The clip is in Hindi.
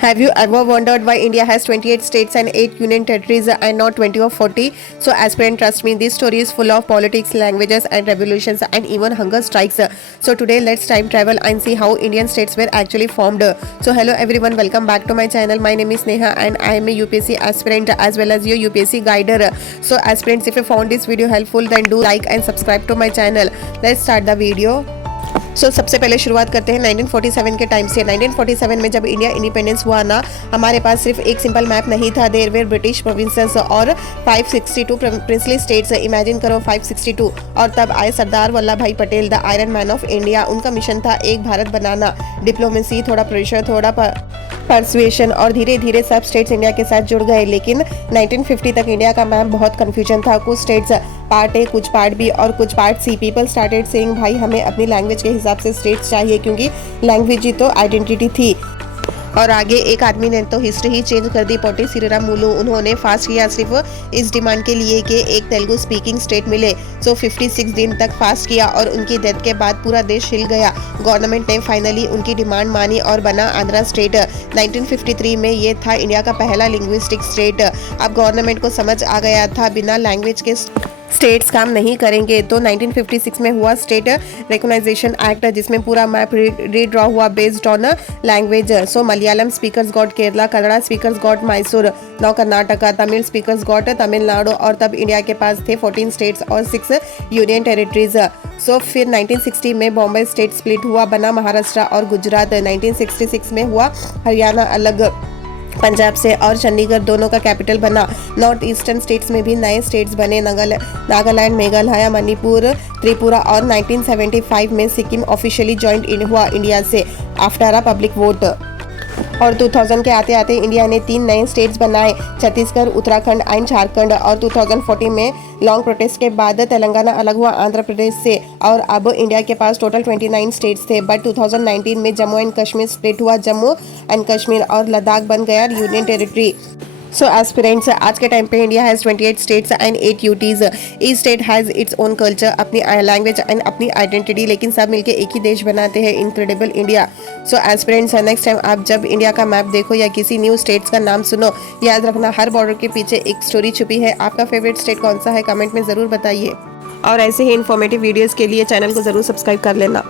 Have you ever wondered why India has 28 states and 8 union territories and not 20 or 40? So aspirant, trust me, this story is full of politics, languages and revolutions and even hunger strikes. So today let's time travel and see how Indian states were actually formed. So hello everyone, welcome back to my channel. My name is Neha and I am a UPSC aspirant as well as your UPSC guider. So aspirants, if you found this video helpful then do like and subscribe to my channel. Let's start the video. सबसे पहले शुरुआत करते हैं 1947 के टाइम से। 1947 में जब इंडिया इंडिपेंडेंस हुआ ना, हमारे पास सिर्फ एक सिंपल मैप नहीं था, देयर वेर ब्रिटिश प्रोविंसेस और 562 प्रिंसली स्टेट्स। इमेजिन करो 562। और तब आए सरदार वल्लभ भाई Patel, the iron man of India. उनका मिशन था एक भारत बनाना। डिप्लोमेसी, थोड़ा प्रेशर, थोड़ा परसुएशन और धीरे धीरे सब स्टेट्स इंडिया के साथ जुड़ गए। लेकिन 1950 तक इंडिया का मैप बहुत कंफ्यूजन था। कुछ स्टेट्स पार्ट ए, कुछ पार्ट बी और कुछ part C. People started saying भाई हमें अपनी लैंग्वेज के हिसाब से स्टेट्स चाहिए, क्योंकि लैंग्वेज ही तो आइडेंटिटी थी। और आगे एक आदमी ने तो हिस्ट्री ही चेंज कर दी, पोटी श्रीरामुलु। उन्होंने फास्ट किया सिर्फ इस डिमांड के लिए कि एक तेलुगु स्पीकिंग स्टेट मिले। 56 दिन तक फास्ट किया और उनकी डेथ के बाद पूरा देश हिल गया। गवर्नमेंट ने फाइनली उनकी डिमांड मानी और बना आंध्रा स्टेट। 1953 में ये था इंडिया का पहला लिंग्विस्टिक स्टेट। अब गवर्नमेंट को समझ आ गया था बिना लैंग्वेज के स्टेट्स काम नहीं करेंगे, तो 1956 में हुआ स्टेट रिकॉग्नाइजेशन एक्ट, जिसमें पूरा मैप रीड्रॉ हुआ based on language. So Malayalam speakers got Kerala, Kannada speakers got Mysore, now Karnataka, Tamil speakers got Tamil Nadu. और तब इंडिया के पास थे 14 स्टेट्स और 6 यूनियन टेरिटरीज। सो फिर 1960 में बॉम्बे स्टेट स्प्लिट हुआ, बना महाराष्ट्र और गुजरात। 1966 में हुआ हरियाणा अलग पंजाब से और चंडीगढ़ दोनों का कैपिटल बना। नॉर्थ ईस्टर्न स्टेट्स में भी नए स्टेट्स बने, नागालैंड, मेघालय, मणिपुर, त्रिपुरा। और 1975 में सिक्किम ऑफिशियली ज्वाइन हुआ इंडिया से आफ्टर अ पब्लिक वोट। और 2000 के आते आते इंडिया ने 3 नए स्टेट्स बनाए, छत्तीसगढ़, उत्तराखंड एंड झारखंड। और 2014 में लॉन्ग प्रोटेस्ट के बाद तेलंगाना अलग हुआ आंध्र प्रदेश से। और अब इंडिया के पास टोटल 29 स्टेट्स थे। बट 2019 में जम्मू एंड कश्मीर स्प्लिट हुआ, जम्मू एंड कश्मीर और लद्दाख बन गया यूनियन टेरिटरी। सो एस्पिरेंट्स, आज के टाइम पे India has 28 states and 8 UTs. Each state has its own culture, अपनी लैंग्वेज एंड अपनी आइडेंटिटी, लेकिन सब मिलके एक ही देश बनाते हैं, इनक्रेडिबल इंडिया। सो एस्पिरेंट्स, नेक्स्ट टाइम आप जब इंडिया का मैप देखो या किसी न्यू स्टेट्स का नाम सुनो, याद रखना हर बॉर्डर के पीछे एक स्टोरी छुपी है। आपका फेवरेट स्टेट कौन सा है, कमेंट में ज़रूर बताइए। और ऐसे ही इन्फॉर्मेटिव वीडियोज़ के लिए चैनल को ज़रूर सब्सक्राइब कर लेना।